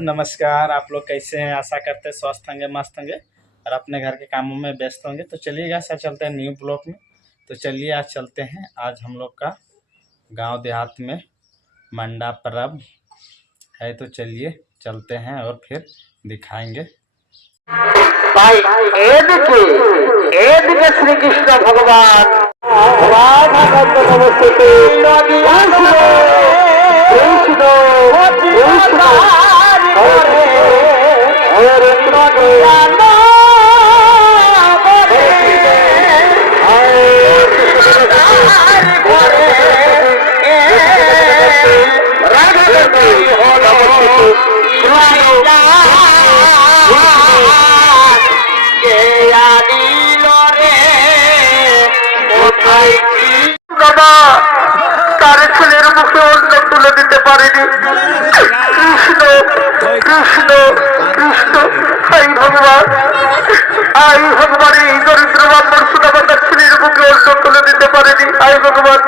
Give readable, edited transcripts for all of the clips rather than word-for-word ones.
नमस्कार। आप लोग कैसे हैं? आशा करते हैं स्वस्थ होंगे, मस्त होंगे और अपने घर के कामों में व्यस्त होंगे। तो चलिएगा सर, चलते हैं न्यू ब्लॉक में। तो चलिए आज चलते हैं। आज हम लोग का गांव देहात में मंडा पर्व है, तो चलिए चलते हैं और फिर दिखाएंगे। श्री कृष्ण भगवान তার ছেলের মুখে অন্ন তুলে দিতে পারেনি। কৃষ্ণ কৃষ্ণ কৃষ্ণ, হাই ভগবান, হাই ভগবান, এই দরিদ্র ব্রাহ্মণ সুদামা তার ছেলের মুখে অন্ন তুলে দিতে পারেনি। হাই ভগবান,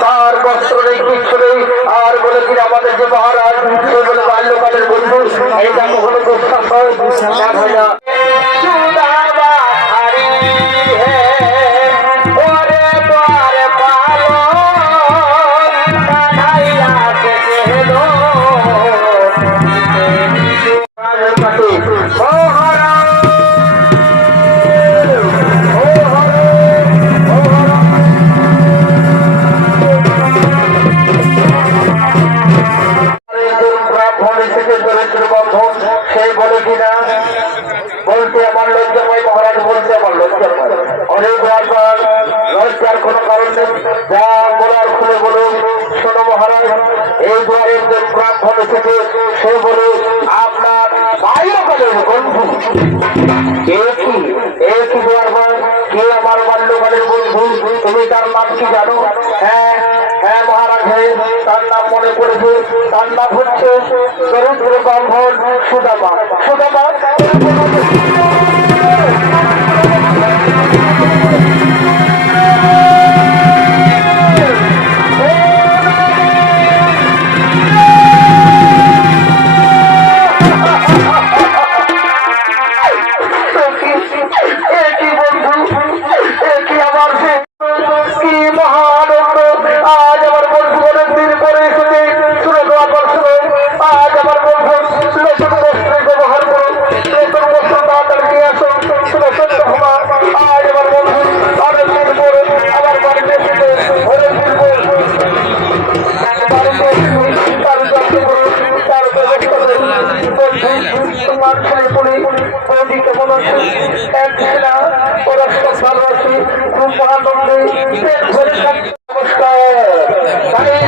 তার বস্ত্র নেই, কিচ্ছু নেই। আর বলে কি আমাদের যে মহারাজ বলে বাল্যকালের বন্ধু, এইটা কখনো বিশ্বাস হয় না। সেই বলে কিনা বলতে আমার লজ্জা পাই, মহারাজ বলতে আমার লজ্জা পাই। অনেক বার লজ্জার কোনো কারণ নেই, যা বলার খুলে বলুন। শোনো মহারাজ, এই দুয়ারের যে ব্রাহ্মণ এসেছে সে বলে আপনার বাল্যকালের বন্ধু। একই দুয়ারবার কে আমার বাল্যকালের বন্ধু, তুমি তার নাম কি জানো? হ্যাঁ হ্যাঁ মহারাজ, তার নাম মনে পড়েছে। তার নাম হচ্ছে দরিদ্র ব্রাহ্মণ সুদামা। সুদামা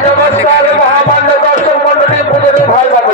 नमस्कार, महामान्य दर्शक मंडली, पूजनीय भाई बाबू,